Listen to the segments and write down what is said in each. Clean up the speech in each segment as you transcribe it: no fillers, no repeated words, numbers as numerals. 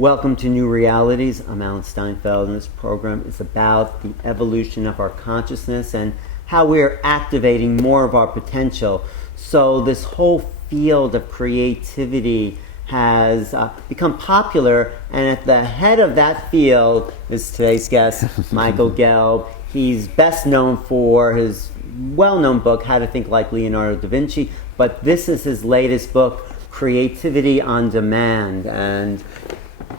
Welcome to New Realities. I'm Alan Steinfeld, and this program is about the evolution of our consciousness and how we're activating more of our potential. So this whole field of creativity has become popular, and at the head of that field is today's guest, Michel Gelb. He's best known for his well-known book, How to Think Like Leonardo Da Vinci, but this is his latest book, Creativity on Demand. And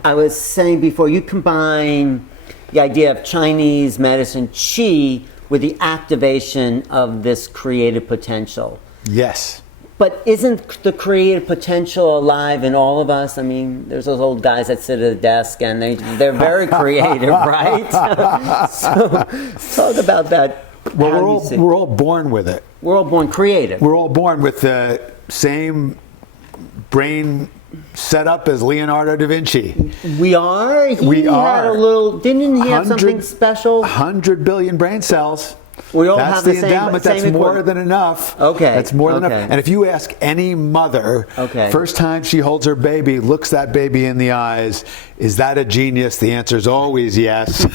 I was saying before, you combine the idea of Chinese medicine, qi, with the activation of this creative potential. Yes. But isn't the creative potential alive in all of us? I mean, there's those old guys that sit at a desk and they're very creative, right? So talk about that. Well, we're all born with it. We're all born creative. We're all born with the same brain set up as Leonardo da Vinci. We are? We had are. a little, didn't he have something special? 100 billion brain cells. We all That's have the the same endowment. That's more than enough. Okay. That's more than enough. And if you ask any mother, first time she holds her baby, looks that baby in the eyes, is that a genius? The answer is always yes.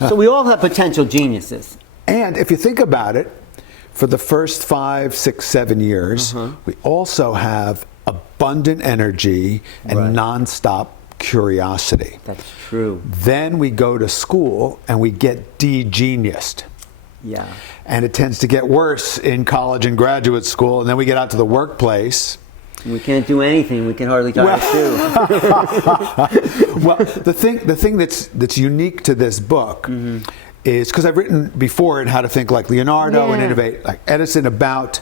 So we all have potential geniuses. And if you think about it, for the first 5, 6, 7 years, we also have abundant energy and nonstop curiosity. That's true. Then we go to school and we get de-geniused. Yeah. And it tends to get worse in college and graduate school, and then we get out to the workplace. We can't do anything. We can hardly tie a shoe. Well, the thing that's unique to this book is, because I've written before in How to Think Like Leonardo and Innovate Like Edison, about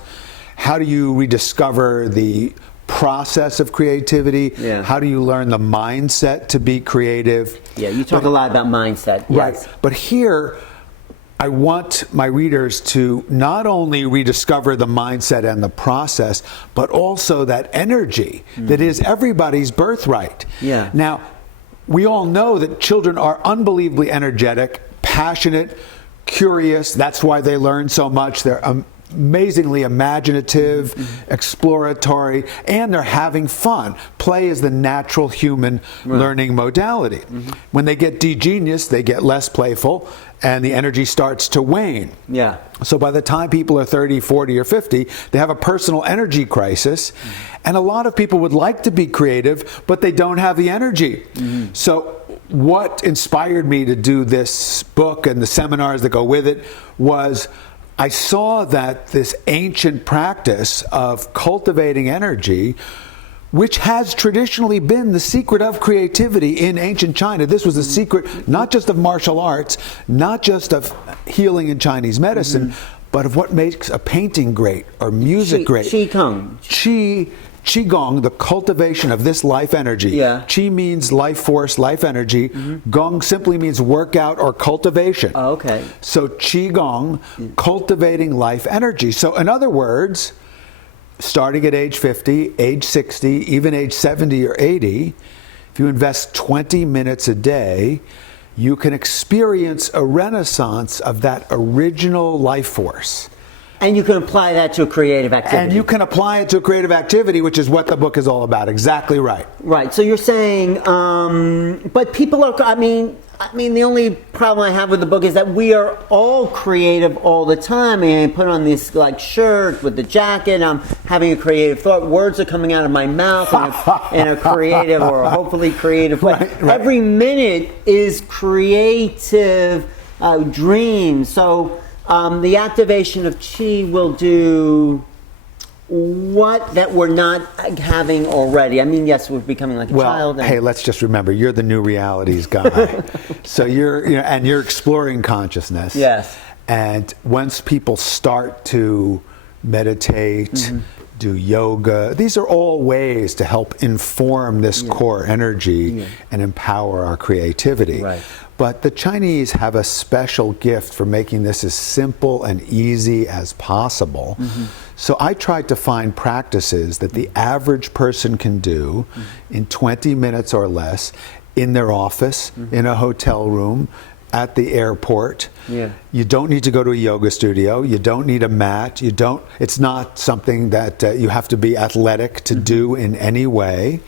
how do you rediscover the process of creativity, how do you learn the mindset to be creative. Yeah, you talk a lot about mindset. Yes. Right, but here I want my readers to not only rediscover the mindset and the process, but also that energy that is everybody's birthright. Yeah. Now, we all know that children are unbelievably energetic, passionate, curious. That's why they learn so much. They're amazingly imaginative, exploratory, and they're having fun. Play is the natural human learning modality. When they get de-genius, they get less playful, and the energy starts to wane. Yeah. So by the time people are 30, 40, or 50, they have a personal energy crisis. And a lot of people would like to be creative, but they don't have the energy. So what inspired me to do this book and the seminars that go with it was I saw that this ancient practice of cultivating energy, which has traditionally been the secret of creativity in ancient China. This was the secret not just of martial arts, not just of healing in Chinese medicine, but of what makes a painting great or music great. Qigong, the cultivation of this life energy. Qi means life force, life energy. Gong simply means workout or cultivation. Oh, okay. So Qigong, cultivating life energy. So in other words, starting at age 50, age 60, even age 70 or 80, if you invest 20 minutes a day, you can experience a renaissance of that original life force. And you can apply that to a creative activity. And you can apply it to a creative activity, which is what the book is all about. Exactly right. Right. So you're saying, but people are, I mean, the only problem I have with the book is that we are all creative all the time. I mean, I put on this like shirt with the jacket. I'm having a creative thought. Words are coming out of my mouth in a creative or hopefully creative way. Right. Every minute is creative dreams. So the activation of qi will do what that we're not having already. I mean, yes, we're becoming like a child. Well, hey, let's just remember, you're the New Realities guy. So you're exploring consciousness. Yes. And once people start to meditate, do yoga, these are all ways to help inform this core energy and empower our creativity. Right. But the Chinese have a special gift for making this as simple and easy as possible. So I tried to find practices that the average person can do in 20 minutes or less in their office, in a hotel room, at the airport. You don't need to go to a yoga studio. You don't need a mat. It's not something that you have to be athletic to do in any way.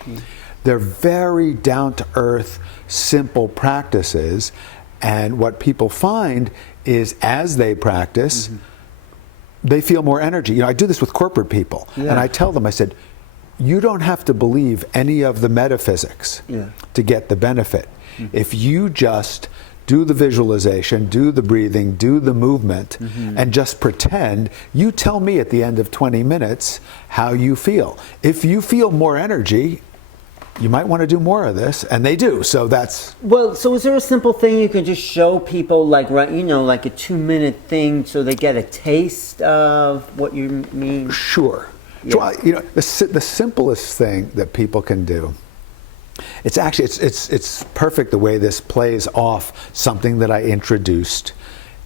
They're very down-to-earth, simple practices. And what people find is as they practice, they feel more energy. You know, I do this with corporate people. And I tell them, I said, you don't have to believe any of the metaphysics to get the benefit. If you just do the visualization, do the breathing, do the movement, and just pretend, you tell me at the end of 20 minutes how you feel. If you feel more energy, you might want to do more of this, and they do. So that's... Well, so is there a simple thing you can just show people, like, you know, like a 2-minute thing so they get a taste of what you mean? Sure. So, you know, the simplest thing that people can do, it's actually, it's perfect the way this plays off something that I introduced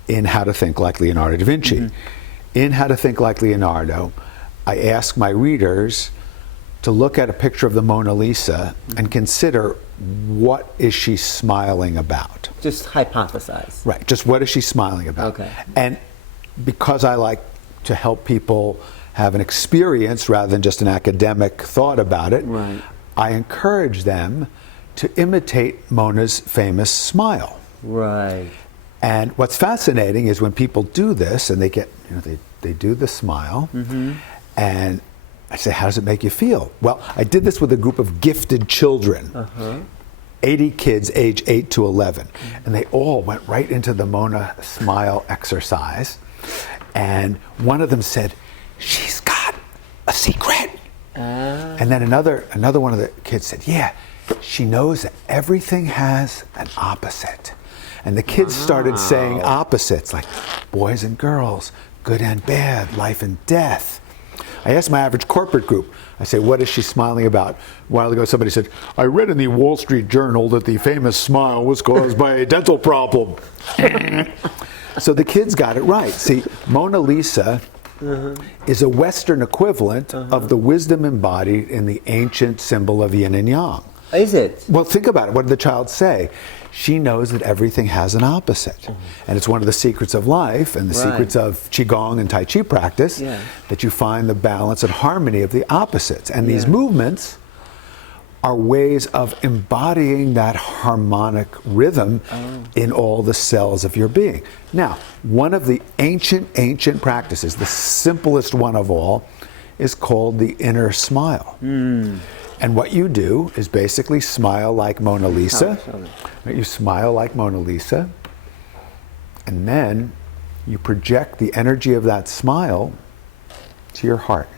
in How to Think Like Leonardo da Vinci. In How to Think Like Leonardo, I ask my readers to look at a picture of the Mona Lisa and consider, what is she smiling about? Just hypothesize. Right, just what is she smiling about? Okay. And because I like to help people have an experience rather than just an academic thought about it, I encourage them to imitate Mona's famous smile. Right. And what's fascinating is when people do this and they get, you know, they do the smile, and I say, how does it make you feel? Well, I did this with a group of gifted children, 80 kids age 8 to 11, and they all went right into the Mona smile exercise. And one of them said, she's got a secret. And then another one of the kids said, yeah, she knows that everything has an opposite. And the kids started saying opposites, like boys and girls, good and bad, life and death. I asked my average corporate group, I say, what is she smiling about? A while ago, somebody said, I read in the Wall Street Journal that the famous smile was caused by a dental problem. So the kids got it right. See, Mona Lisa is a Western equivalent of the wisdom embodied in the ancient symbol of yin and yang. Is it? Well, think about it. What did the child say? She knows that everything has an opposite. And it's one of the secrets of life and the secrets of Qigong and Tai Chi practice that you find the balance and harmony of the opposites. And these movements are ways of embodying that harmonic rhythm in all the cells of your being. Now, one of the ancient practices, the simplest one of all, is called the inner smile. And what you do is basically smile like Mona Lisa. You smile like Mona Lisa, and then you project the energy of that smile to your heart,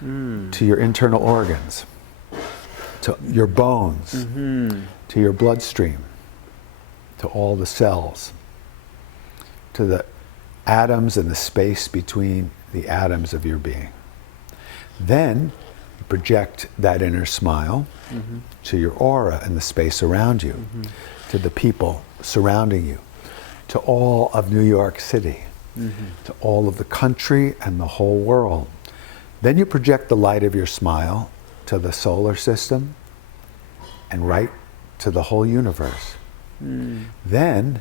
to your internal organs, to your bones, to your bloodstream, to all the cells, to the atoms and the space between the atoms of your being. Then you project that inner smile to your aura and the space around you, to the people surrounding you, to all of New York City, to all of the country and the whole world. Then you project the light of your smile to the solar system and right to the whole universe. Then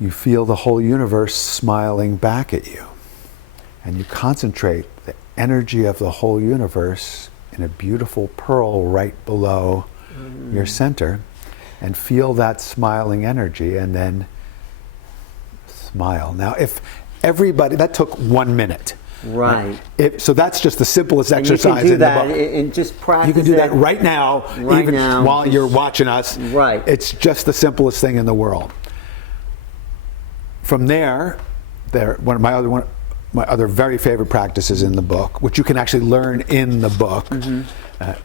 you feel the whole universe smiling back at you. And you concentrate the energy of the whole universe in a beautiful pearl right below your center, and feel that smiling energy, and then smile. Now, if everybody, that took 1 minute. Right. So that's just the simplest exercise in the book. You can do that and just practice. You can do that right now, while you're watching us. Right. It's just the simplest thing in the world. From there, one of my other very favorite practices in the book, which you can actually learn in the book,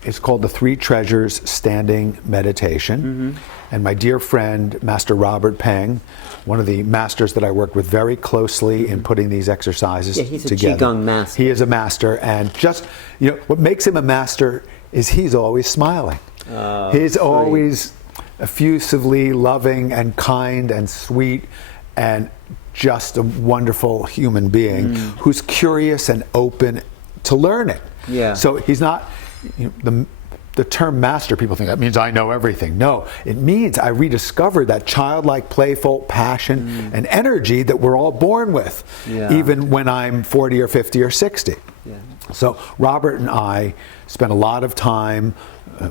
is called the Three Treasures Standing Meditation. And my dear friend, Master Robert Peng, one of the masters that I worked with very closely in putting these exercises he's together. A Qigong master. He is a master, and just, what makes him a master is he's always smiling. He's always effusively loving and kind and sweet, and just a wonderful human being who's curious and open to learning. So he's not, the term master, people think that means I know everything. No, it means I rediscovered that childlike, playful passion and energy that we're all born with, even when I'm 40 or 50 or 60. So Robert and I spent a lot of time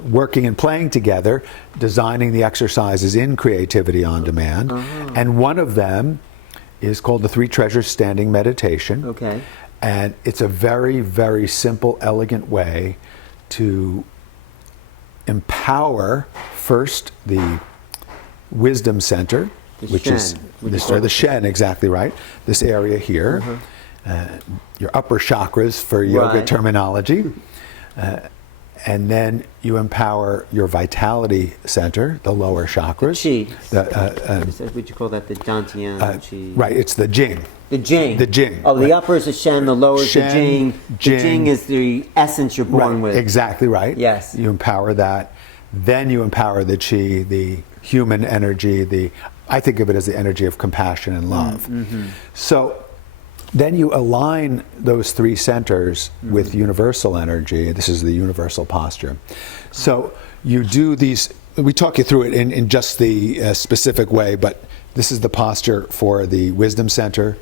working and playing together, designing the exercises in Creativity on Demand. And one of them is called the Three Treasures Standing Meditation. Okay. And it's a very, very simple, elegant way to empower first the wisdom center, which is the Shen, exactly right. This area here, your upper chakras for yoga terminology. And then you empower your vitality center, the lower chakras. Qi. Would you call that the Dantian? Qi? Right, it's the Jing. The Jing. The Jing. Oh, the upper is the Shen, the lower is Shen, the Jing. The Jing is the essence you're born with. Exactly right. Yes. You empower that. Then you empower the Qi, the human energy, I think of it as the energy of compassion and love. So then you align those three centers with universal energy. This is the universal posture. So you do these, we talk you through it in just the specific way, but this is the posture for the wisdom center.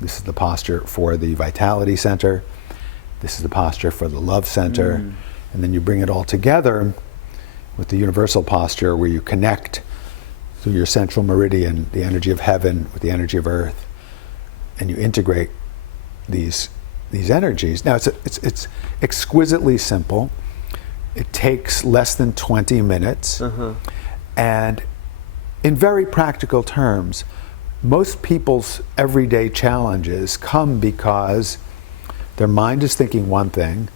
This is the posture for the vitality center. This is the posture for the love center. And then you bring it all together with the universal posture where you connect through your central meridian, the energy of heaven with the energy of earth, and you integrate these energies. Now it's exquisitely simple. It takes less than 20 minutes, and in very practical terms, most people's everyday challenges come because their mind is thinking one thing,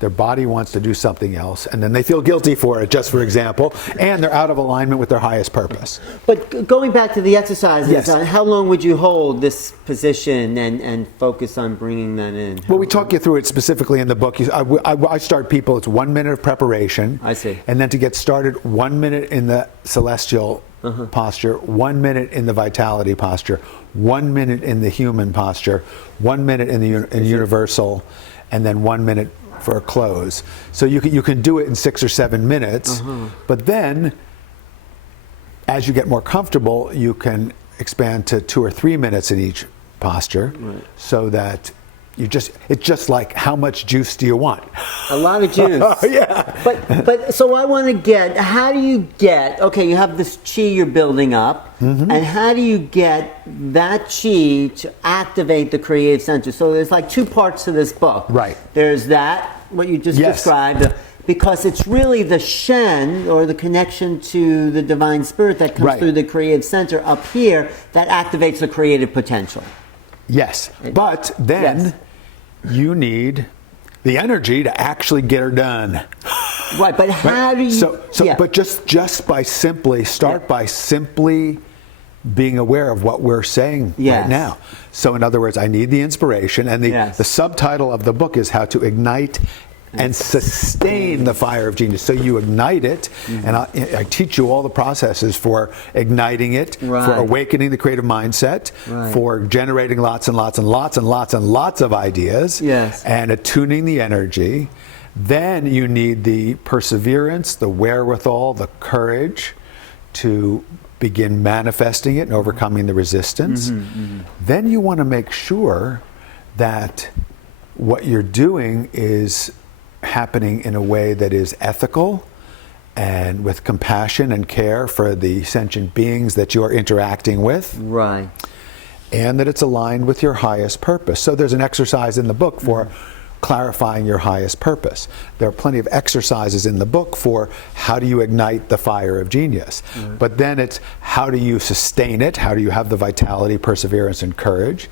their body wants to do something else, and then they feel guilty for it, just for example, and they're out of alignment with their highest purpose. But going back to the exercises, Yes. How long would you hold this position and focus on bringing that in? Well, we talk you through it specifically in the book. I start people, it's 1 minute of preparation. I see. And then to get started, 1 minute in the celestial posture, 1 minute in the vitality posture, 1 minute in the human posture, 1 minute in the universal, and then 1 minute for a close. So you can do it in 6 or 7 minutes, but then as you get more comfortable, you can expand to 2 or 3 minutes in each posture, so that it's just like, how much juice do you want? A lot of juice. Yeah. But so I want to get, how do you get, okay, you have this Qi you're building up, and how do you get that Qi to activate the creative center? So there's like two parts to this book. Right. There's that, what you just described, because it's really the Shen, or the connection to the divine spirit that comes through the creative center up here, that activates the creative potential. Yes, but then you need the energy to actually get her done. Right, but how do you... But just by simply, by simply being aware of what we're saying right now. So in other words, I need the inspiration, and the subtitle of the book is How to Ignite and Sustain the Fire of Genius. So you ignite it, and I teach you all the processes for igniting it, for awakening the creative mindset, for generating lots and lots and lots and lots and lots of ideas, and attuning the energy. Then you need the perseverance, the wherewithal, the courage to begin manifesting it and overcoming the resistance. Then you want to make sure that what you're doing is happening in a way that is ethical and with compassion and care for the sentient beings that you're interacting with. Right. And that it's aligned with your highest purpose. So there's an exercise in the book for clarifying your highest purpose. There are plenty of exercises in the book for how do you ignite the fire of genius. But then it's how do you sustain it? How do you have the vitality, perseverance, and courage?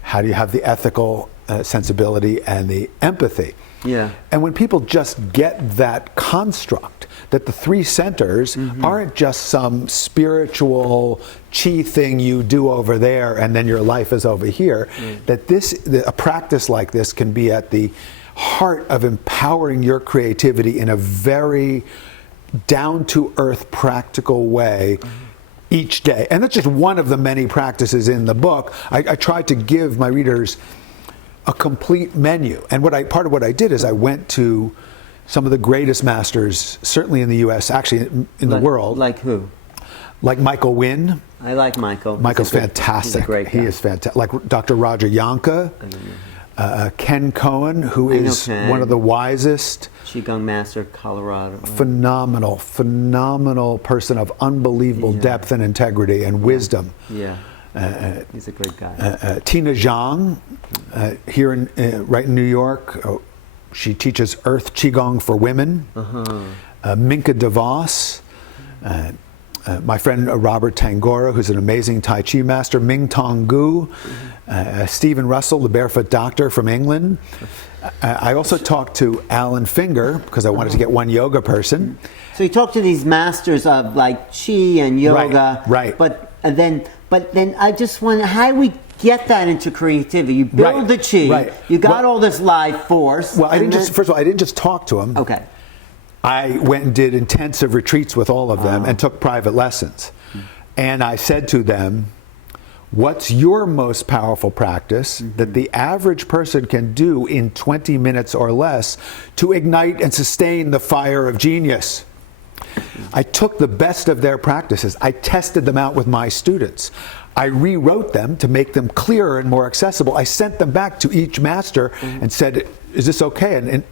How do you have the ethical sensibility and the empathy? And when people just get that construct, that the three centers aren't just some spiritual Qi thing you do over there and then your life is over here, that a practice like this can be at the heart of empowering your creativity in a very down-to-earth, practical way each day. And that's just one of the many practices in the book. I try to give my readers a complete menu. And part of what I did is I went to some of the greatest masters, certainly in the U.S., actually in the world. Like who? Like Michael Wynn. I like Michael. Michael's fantastic. He's a great guy. He is fantastic. Like Dr. Roger Yanka. Ken Cohen, who is one of the wisest. Qigong master, Colorado. Phenomenal person of unbelievable depth and integrity and wisdom. Yeah. He's a great guy. Tina Zhang, here right in New York, she teaches Earth Qigong for women. Minka DeVos, my friend Robert Tangora, who's an amazing Tai Chi master. Ming Tong Gu, Stephen Russell, the Barefoot Doctor from England. I also talked to Alan Finger because I wanted to get one yoga person. So you talk to these masters of like Qi and yoga, right? But then I just wonder, how do we get that into creativity? You build the Qi, you got all this life force. Well, first of all, I didn't just talk to them. Okay. I went and did intensive retreats with all of them and took private lessons. And I said to them, what's your most powerful practice that the average person can do in 20 minutes or less to ignite and sustain the fire of genius? I took the best of their practices. I tested them out with my students. I rewrote them to make them clearer and more accessible. I sent them back to each master and said, is this okay? And in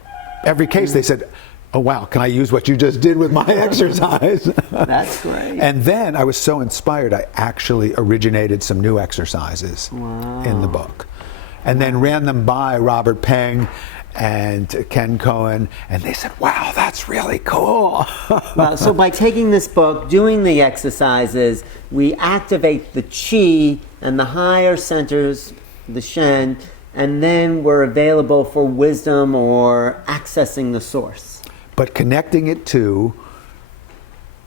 every case they said, oh wow, can I use what you just did with my exercise? That's great. And then I was so inspired, I actually originated some new exercises in the book. And then ran them by Robert Peng and Ken Cohen, and they said, wow, that's really cool. Well, so by taking this book, doing the exercises, we activate the Qi and the higher centers, the Shen, and then we're available for wisdom or accessing the source. But connecting it to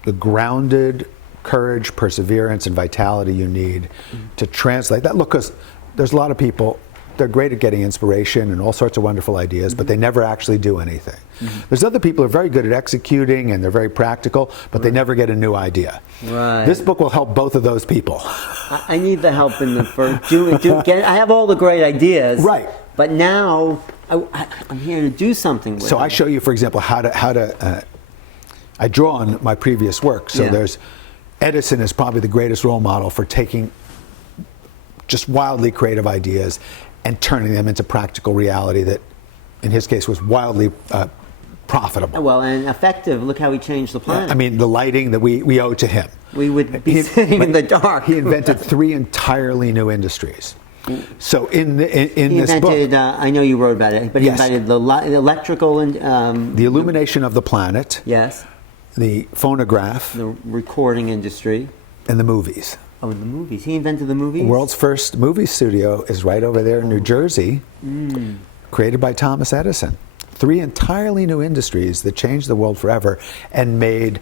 the grounded courage, perseverance, and vitality you need to translate that. Look, because there's a lot of people, they're great at getting inspiration and all sorts of wonderful ideas, but they never actually do anything. There's other people who are very good at executing and they're very practical, but they never get a new idea. Right. This book will help both of those people. I need the help in the first. I have all the great ideas. Right. But now I'm here to do something with it. So I show you, for example, how to I draw on my previous work. So there's Edison is probably the greatest role model for taking just wildly creative ideas and turning them into practical reality that, in his case, was wildly profitable. Well, and effective. Look how he changed the planet. I mean, the lighting that we owe to him. We would be sitting in the dark. He invented 3 entirely new industries. So in this book, I know you wrote about it, but he invented the electrical and the illumination of the planet. Yes. The phonograph. The recording industry. And the movies. Oh, the movies. He invented the movies? The world's first movie studio is right over there in New Jersey, created by Thomas Edison. 3 entirely new industries that changed the world forever and made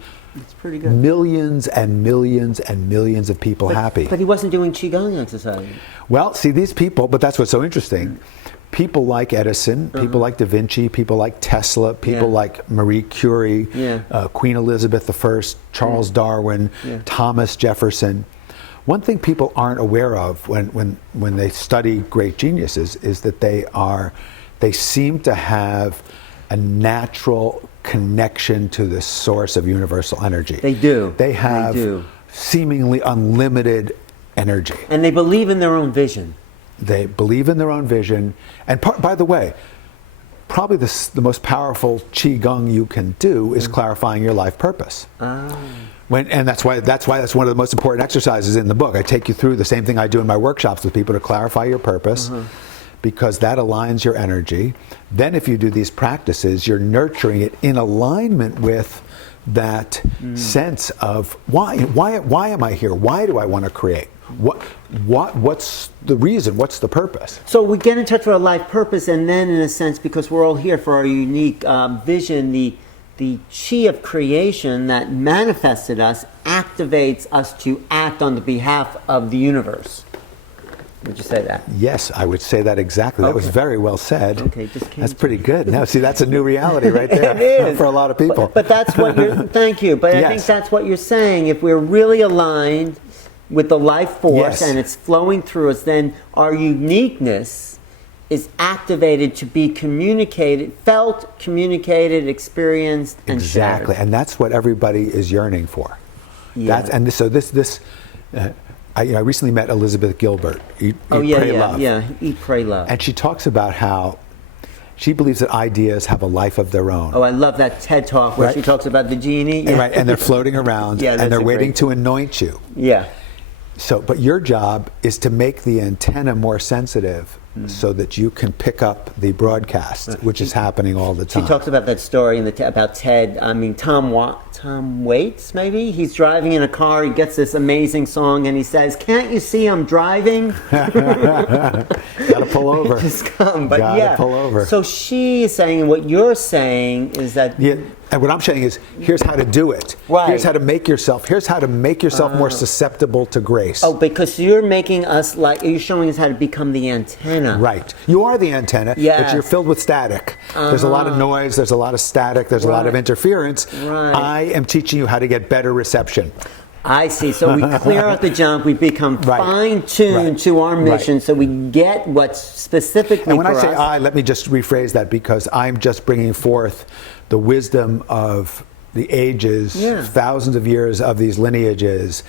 pretty good. Millions and millions and millions of people happy. But he wasn't doing Qigong exercise. Well, see, these people, but that's what's so interesting. People like Edison, people like Da Vinci, people like Tesla, people like Marie Curie, Queen Elizabeth I, Charles Darwin, Thomas Jefferson. One thing people aren't aware of when they study great geniuses is that they seem to have a natural connection to the source of universal energy. They do. They have seemingly unlimited energy. And they believe in their own vision. They believe in their own vision. And by the way, probably the most powerful Qigong you can do is clarifying your life purpose. And that's why that's one of the most important exercises in the book. I take you through the same thing I do in my workshops with people to clarify your purpose. Because that aligns your energy. Then if you do these practices, you're nurturing it in alignment with that sense of why am I here? Why do I want to create? What's the reason? What's the purpose? So we get in touch with our life purpose, and then in a sense, because we're all here for our unique vision, the Qi of creation that manifested us activates us to act on the behalf of the universe. Would you say that? Yes, I would say that exactly. That was very well said. Okay, that's pretty good. Now, see, that's a new reality right there. It is. For a lot of people. But that's what you're, thank you. But I think that's what you're saying. If we're really aligned with the life force and it's flowing through us, then our uniqueness is activated to be communicated, felt, communicated, experienced, and shared. And that's what everybody is yearning for. Yeah. So this I recently met Elizabeth Gilbert. Eat, Oh, Eat, yeah, Pray, yeah, Love. yeah. Eat, Pray, Love. And she talks about how she believes that ideas have a life of their own. Oh, I love that TED Talk where Right. she talks about the genie. Yeah. Right, and they're floating around, Yeah, and that's they're a waiting great- to anoint you. Yeah. So, but your job is to make the antenna more sensitive so that you can pick up the broadcast, which is happening all the She time. talks about that story about Ted. I mean, Tom Waits, maybe? He's driving in a car. He gets this amazing song, and he says, "Can't you see I'm driving?" Gotta pull over. Just come. But Gotta yeah. pull over. So she is saying, and what you're saying is that Yeah, and what I'm saying is, here's how to do it. Right. Here's how to make yourself more susceptible to grace. oh, because you're making us you're showing us how to become the antenna. Right. You are the antenna, Yes. but you're filled with static. There's a lot of noise, there's a lot of static, there's a lot of Right. interference. Right. I am teaching you how to get better reception. I see. So we clear out the junk. We become Right. fine-tuned Right. to our mission, Right. so we get what's specifically And when for I say us. let me just rephrase that, because I'm just bringing forth the wisdom of the ages, Yeah. thousands of years of these lineages,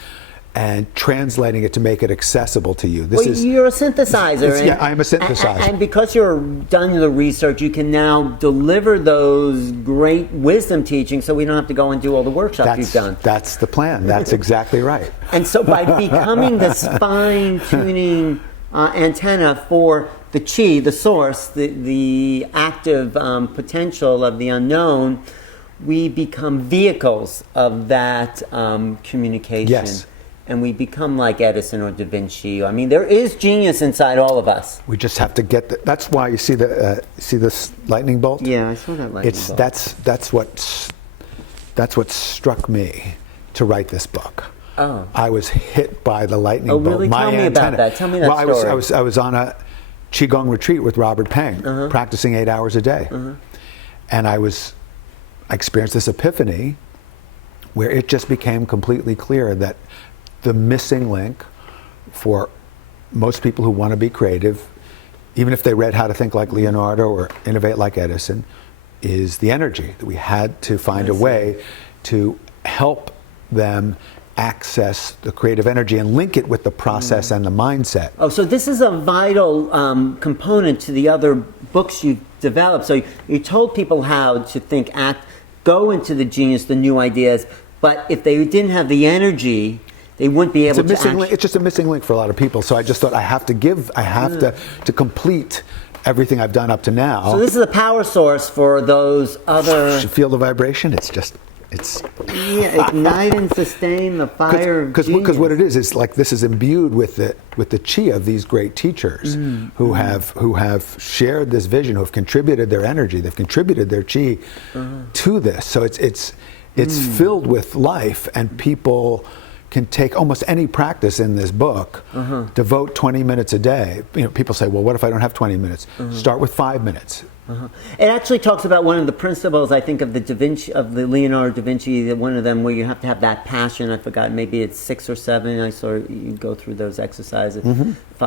and translating it to make it accessible to you. This Well, is you're a synthesizer. yeah, I'm a synthesizer. And because you're done the research, you can now deliver those great wisdom teachings, so we don't have to go and do all the workshops you've done. That's the plan. That's exactly right. And so by becoming this fine-tuning antenna for the chi, the source, the active potential of the unknown, we become vehicles of that communication. Yes. And we become like Edison or Da Vinci. I mean, there is genius inside all of us. We just have to get that's why you see this lightning bolt. Yeah, I saw that lightning bolt. That's what struck me to write this book. Oh. I was hit by the lightning bolt. Really? My Tell me about antenna. that. Tell me that well, story. I was on a qigong retreat with Robert Peng, practicing 8 hours a day, and I experienced this epiphany where it just became completely clear that the missing link for most people who want to be creative, even if they read How to Think Like Leonardo or Innovate Like Edison, is the energy. That we had to find a way to help them access the creative energy and link it with the process and the mindset. Oh, so this is a vital component to the other books you've developed. So you told people how to think, act, go into the genius, the new ideas, but if they didn't have the energy, they wouldn't be able to It's just a missing link for a lot of people. So I just thought I have to complete everything I've done up to now. So this is a power source for those other... You feel the vibration? Yeah, ignite and sustain the fire of genius. Because what it is like this is imbued with the chi of these great teachers who have shared this vision, who have contributed their energy, they've contributed their chi to this. So it's filled with life, and people can take almost any practice in this book, devote 20 minutes a day. People say, well, what if I don't have 20 minutes? Start with 5 minutes. It actually talks about one of the principles, I think, of the Leonardo da Vinci, one of them where you have to have that passion. I forgot, maybe it's 6 or 7. I saw you go through those exercises,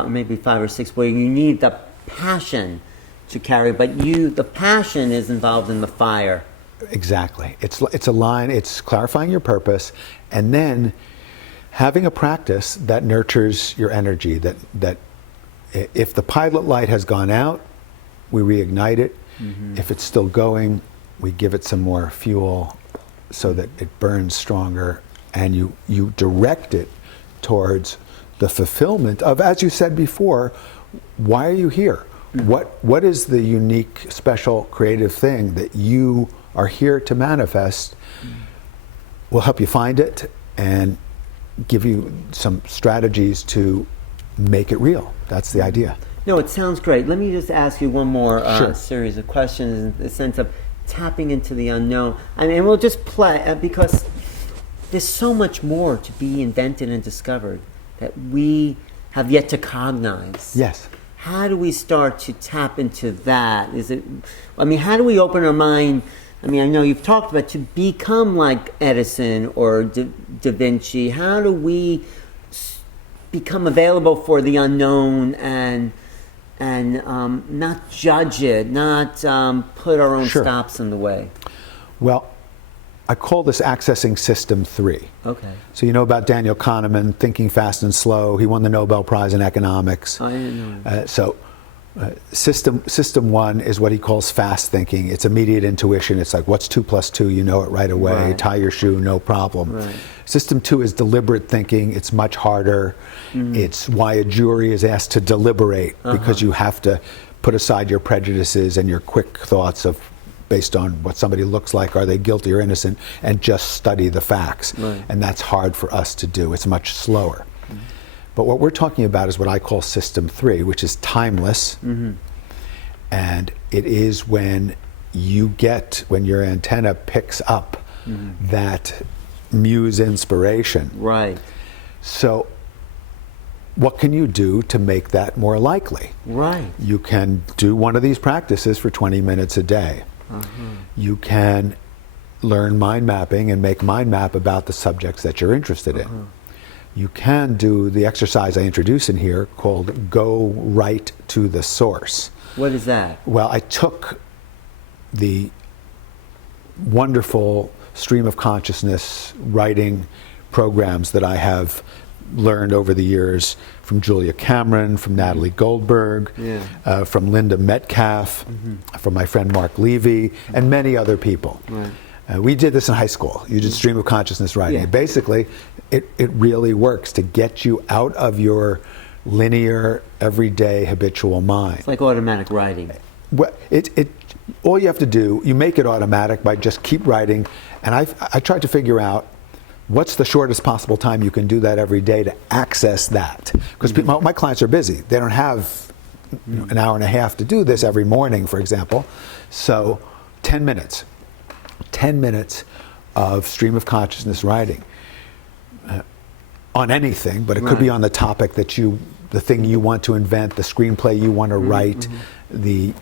maybe 5 or 6, where you need the passion to carry, but the passion is involved in the fire. Exactly. It's a line, it's clarifying your purpose, and then having a practice that nurtures your energy, that if the pilot light has gone out, we reignite it. If it's still going, we give it some more fuel so that it burns stronger, and you direct it towards the fulfillment of, as you said before, why are you here? What is the unique, special, creative thing that you are here to manifest? We'll help you find it and give you some strategies to make it real. That's the idea. No, it sounds great. Let me just ask you one more Sure. series of questions in the sense of tapping into the unknown. And we'll just play, because there's so much more to be invented and discovered that we have yet to cognize. Yes. How do we start to tap into that? How do we open our mind? I know you've talked about to become like Edison or Da Vinci. How do we become available for the unknown and not judge it, not put our own Sure. stops in the way? Well, I call this accessing system 3. Okay. So you know about Daniel Kahneman, thinking fast and slow. He won the Nobel Prize in economics. I didn't know. System 1 is what he calls fast thinking. It's immediate intuition. It's like, what's 2 + 2? You know it right away. Right. Tie your shoe, no problem. Right. System 2 is deliberate thinking. It's much harder. It's why a jury is asked to deliberate, because you have to put aside your prejudices and your quick thoughts of based on what somebody looks like, are they guilty or innocent, and just study the facts. Right. And that's hard for us to do. It's much slower. But what we're talking about is what I call System 3, which is timeless. And it is when when your antenna picks up that muse inspiration. Right. So what can you do to make that more likely? Right. You can do one of these practices for 20 minutes a day. You can learn mind mapping and make mind map about the subjects that you're interested in. You can do the exercise I introduce in here called Go Right to the Source. What is that? Well, I took the wonderful stream of consciousness writing programs that I have learned over the years from Julia Cameron, from Natalie Goldberg, from Linda Metcalf, from my friend Mark Levy, and many other people. Right. We did this in high school. You did stream of consciousness writing. Yeah. Basically, it really works to get you out of your linear, everyday, habitual mind. It's like automatic writing. Well, all you have to do, you make it automatic by just keep writing. And I tried to figure out what's the shortest possible time you can do that every day to access that. Because my clients are busy. They don't have an hour and a half to do this every morning, for example. So 10 minutes. 10 minutes of stream of consciousness writing on anything, but it could be on the topic the thing you want to invent, the screenplay you want to write, the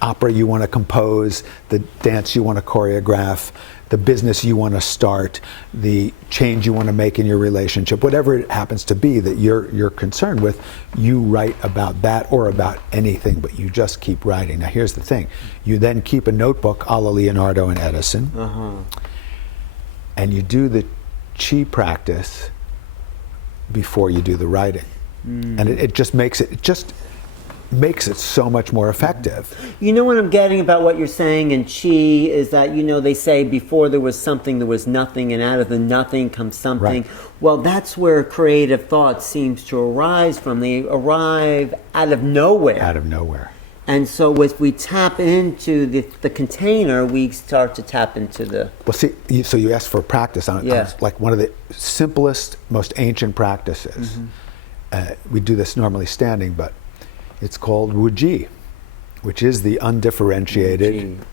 opera you want to compose, the dance you want to choreograph, the business you want to start, the change you want to make in your relationship, whatever it happens to be that you're concerned with, you write about that or about anything, but you just keep writing. Now here's the thing. You then keep a notebook a la Leonardo and Edison, and you do the chi practice before you do the writing. And it just makes it so much more effective. You know what I'm getting about what you're saying in Chi is that, they say before there was something, there was nothing, and out of the nothing comes something. Right. Well, that's where creative thought seems to arise from. They arrive out of nowhere. Out of nowhere. And so if we tap into the container, we start to tap into the... Well, see, so you asked for practice on it. Yeah. Like one of the simplest, most ancient practices. We do this normally standing, but it's called Wuji, which is the undifferentiated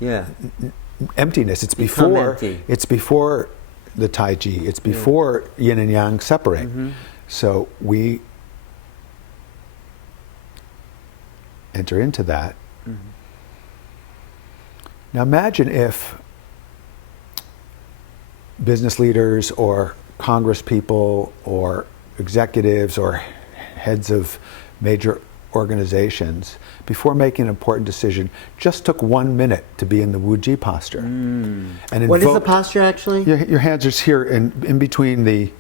emptiness. It's before the Tai Chi. It's before yin and yang separate. So we enter into that. Now imagine if business leaders or Congress people or executives or heads of major organizations, before making an important decision, just took 1 minute to be in the Wuji posture. And what is the posture actually? Your hands are here in between the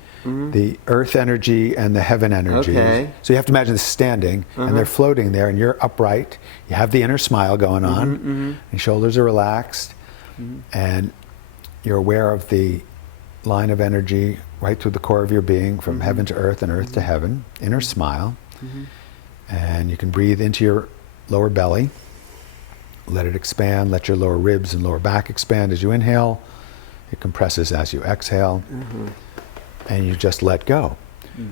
earth energy and the heaven energy. Okay. So you have to imagine this standing, and they're floating there, and you're upright. You have the inner smile going on, and your shoulders are relaxed, and you're aware of the line of energy right through the core of your being, from heaven to earth and earth to heaven. Inner smile. And you can breathe into your lower belly. Let it expand. Let your lower ribs and lower back expand as you inhale. It compresses as you exhale. And you just let go.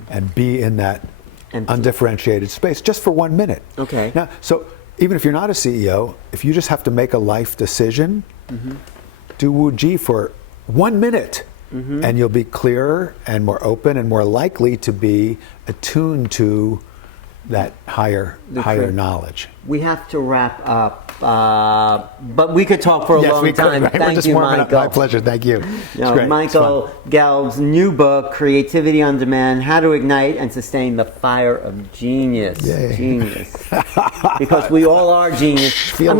And be in that undifferentiated space just for 1 minute. Okay. Now, so even if you're not a CEO, if you just have to make a life decision, do Wuji for 1 minute. And you'll be clearer and more open and more likely to be attuned to that higher knowledge. We have to wrap up, but we could talk for a long time. Right? Thank you, Michael. My pleasure. Thank you. Michael Gelb's new book, Creativity on Demand: How to Ignite and Sustain the Fire of Genius. Yay. Genius. Because we all are genius. Feel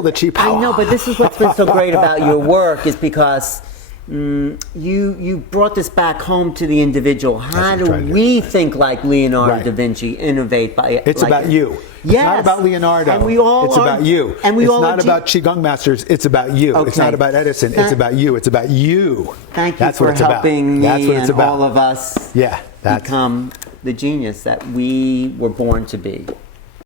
the chi power. I know, but this is what's been so great about your work, is because you brought this back home to the individual. How do we think like Leonardo da Vinci, innovate by? It's like about you. It's not about Leonardo. And we all it's are, about you. And we it's all not about Qigong masters. It's about you. Okay. It's not about Edison. It's about you. It's about you. Thank you That's for what it's helping about. me That's what it's and about. all of us become the genius that we were born to be.